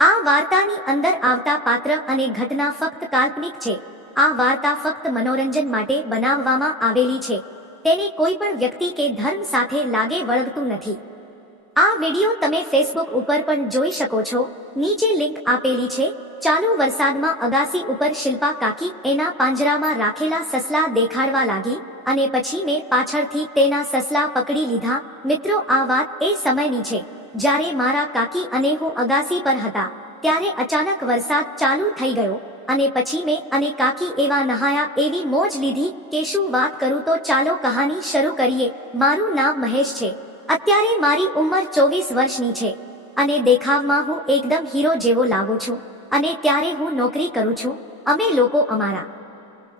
આ વાર્તાની અંદર આવતા પાત્ર અને ઘટના ફક્ત કાલ્પનિક છે. આ વાર્તા ફક્ત મનોરંજન માટે બનાવવામાં આવેલી છે. તેને કોઈ પણ વ્યક્તિ કે ધર્મ સાથે લાગે વળગતું નથી. આ વિડિયો તમે ફેસબુક ઉપર પણ જોઈ શકો છો. નીચે લિંક આપેલી છે. ચાલુ વરસાદમાં અગાસી ઉપર શિલ્પા કાકી એના પાંજરામાં રાખેલા સસલા દેખાડવા લાગી અને પછી મેં પાછળથી તેના સસલા પકડી લીધા. મિત્રો, આ વાત એ સમયની છે. જ્યારે મારા કાકી અને હું અગાસી પર હતા, ત્યારે અચાનક વરસાદ ચાલુ થઈ ગયો અને પછી મેં અને કાકી એવા નહાયા એવી મોજ લીધી કે શું વાત કરું તો ચાલો કહાની શરૂ કરીએ. મારું નામ મહેશ છે. અત્યારે મારી ઉંમર ચોવીસ વર્ષની છે અને દેખાવમાં હું એકદમ હીરો જેવો લાગુ છું અને ત્યારે હું નોકરી કરું છું. અમે લોકો અમારા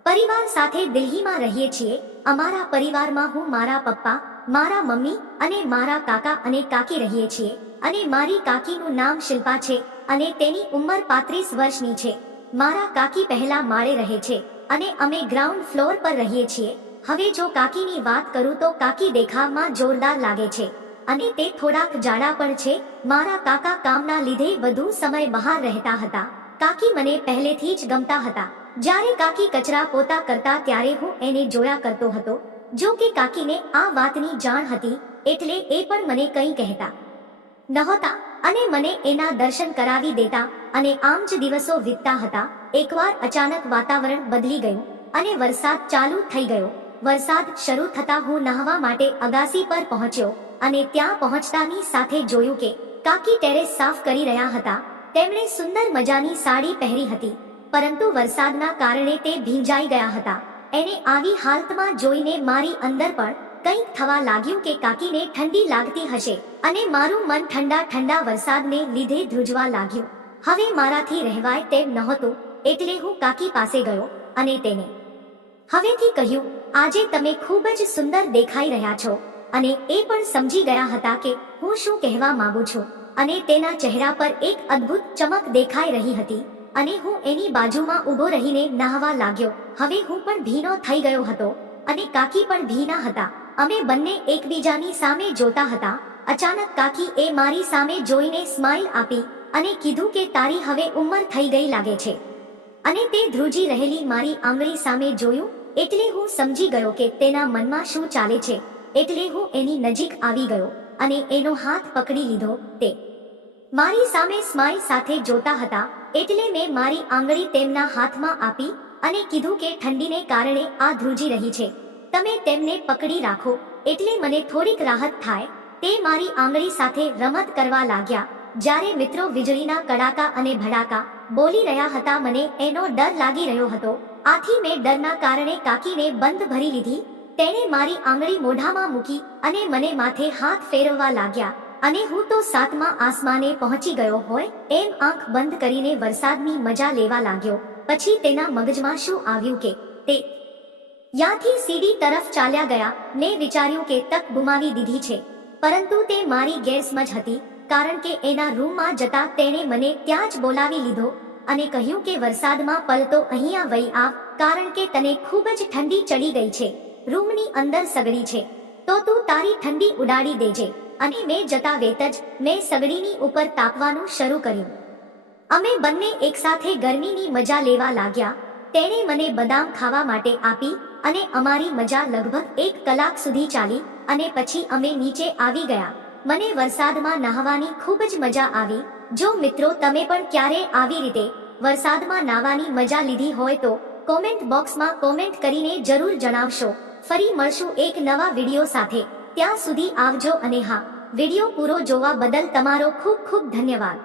પરિવાર સાથે દિલ્હીમાં રહીએ છીએ. અમારા પરિવારમાં હું મારા પપ્પા મારા મમ્મી અને મારા કાકા અને કાકી રહીએ છીએ અને મારી કાકીનું નામ શિલ્પા છે અને તેની ઉંમર પાંત્રીસ વર્ષની છે. મારા કાકી પહેલા માળે રહે છે અને અમે ગ્રાઉન્ડ ફ્લોર પર રહીએ છીએ. હવે જો કાકીની વાત કરું તો કાકી દેખાવમાં જોરદાર લાગે છે અને તે થોડાક જાડા પણ છે. મારા કાકા કામના લીધે વધુ સમય બહાર રહેતા હતા. કાકી મને પહેલેથી જ ગમતા હતા. જ્યારે કાકી કચરા પોતા કરતા ત્યારે હું એને જોયા કરતો હતો. જો કે કાકીને આ વાતની જાણ હતી, એટલે એ પણ મને કંઈ કહેતા. નહોતા, અને મને એના દર્શન કરાવી દેતા અને આમ જ દિવસો વીતતા હતા. એકવાર અચાનક વાતાવરણ બદલી ગયું અને વરસાદ ચાલુ થઈ ગયો. વરસાદ શરૂ થતા હું નહાવા માટે અગાસી પર પહોંચ્યો અને ત્યાં પહોંચતાની સાથે જોયું કે કાકી ટેરેસ સાફ કરી રહ્યા હતા. તેમણે સુંદર મજાની સાડી પહેરી હતી, પરંતુ વરસાદના કારણે તે ભીંજાઈ ગયા હતા. એને આવી હાલતમાં જોઈને મારી અંદર પણ કંઈક થવા લાગ્યું કે કાકીને ઠંડી લાગતી હશે અને મારું મન ઠંડા ઠંડા વરસાદને લીધે ધ્રુજવા લાગ્યું. હવે મારાથી રહેવાય તેમ નહોતું, એટલે હું કાકી પાસે ગયો અને તેને હવેથી કહ્યું, આજે તમે ખૂબ જ સુંદર દેખાઈ રહ્યા છો. અને એ પણ સમજી ગયા હતા કે હું શું કહેવા માંગુ છું. અને તેના ચહેરા પર એક અદ્ભુત ચમક દેખાઈ રહી હતી. અને હું એની બાજુમાં ઊભો રહીને નાહવા લાગ્યો. હવે હું પણ ભીનો થઈ ગયો હતો અને કાકી પણ ભીના હતા. અમે બંને એકબીજાની સામે જોતા હતા. અચાનક કાકી એ મારી સામે જોઈને સ્માઇલ આપી અને કીધું કે તારી હવે ઉંમર થઈ ગઈ લાગે છે. અને તે ધ્રુજી રહેલી મારી આંગળી સામે જોયું એટલે હું સમજી ગયો કે તેના મનમાં શું ચાલે છે. એટલે હું એની નજીક આવી ગયો અને એનો હાથ પકડી લીધો તે. મારી સામે સ્માઇલ સાથે જોતા હતા એટલે મેં મારી આંગળી તેમના હાથમાં આપી અને કીધું કે ઠંડીને કારણે આ ધ્રુજી રહી છે. તમે તેમને પકડી રાખો, એટલે મને થોડીક રાહત થાય. તે મારી આંગળી સાથે રમત કરવા લાગ્યા. જ્યારે મિત્રો વીજળીના કડાકા અને ભડાકા બોલી રહ્યા હતા, મને એનો ડર લાગી રહ્યો હતો. આથી મેં ડરના કારણે કાકીને બંધ ભરી લીધી. તેણે મારી આંગળી મોઢામાં મૂકી અને મને માથે હાથ ફેરવવા લાગ્યા. અને હું તો સાતમા આસમાને પહોંચી ગયો હોય, એમ આંખ બંધ કરીને વરસાદની મજા લેવા લાગ્યો. પછી તેના મગજમાં શું આવ્યું કે તે યાથી સીડી તરફ ચાલ્યા ગયા. મેં વિચાર્યું કે તક ગુમાવી દીધી છે. પરંતુ તે મારી ગેરસમજ હતી, કારણ કે એના રૂમમાં જતા તેણે મને ત્યાં જ બોલાવી લીધો અને કહ્યું કે વરસાદમાં પલતો અહીંયા વહી આવ, કારણ કે તને ખૂબ જ ઠંડી ચડી ગઈ છે. રૂમની અંદર સગડી છે. તો તું તારી ઠંડી ઉડાડી દેજે. અને મેં જતા વેત જ મેં સગડીની ઉપર તાપવાનું શરૂ કર્યું. અમે બંને એકસાથે ગરમીની મજા લેવા લાગ્યા. તેણે મને બદામ ખાવા માટે આપી અને અમારી મજા લગભગ એક કલાક સુધી ચાલી અને પછી અમે નીચે આવી ગયા. મને વરસાદમાં નહાવાની ખૂબ જ મજા આવી. જો મિત્રો તમે પણ ક્યારે આવી રીતે વરસાદમાં નાવાની મજા લીધી હોય તો કોમેન્ટ બોક્સમાં કોમેન્ટ કરીને જરૂર જણાવશો. ફરી મળશું એક નવા વીડિયો સાથે. ત્યાં સુધી આવજો અને હા વીડિયો પૂરો જોવા બદલ તમારો ખૂબ ખૂબ ધન્યવાદ.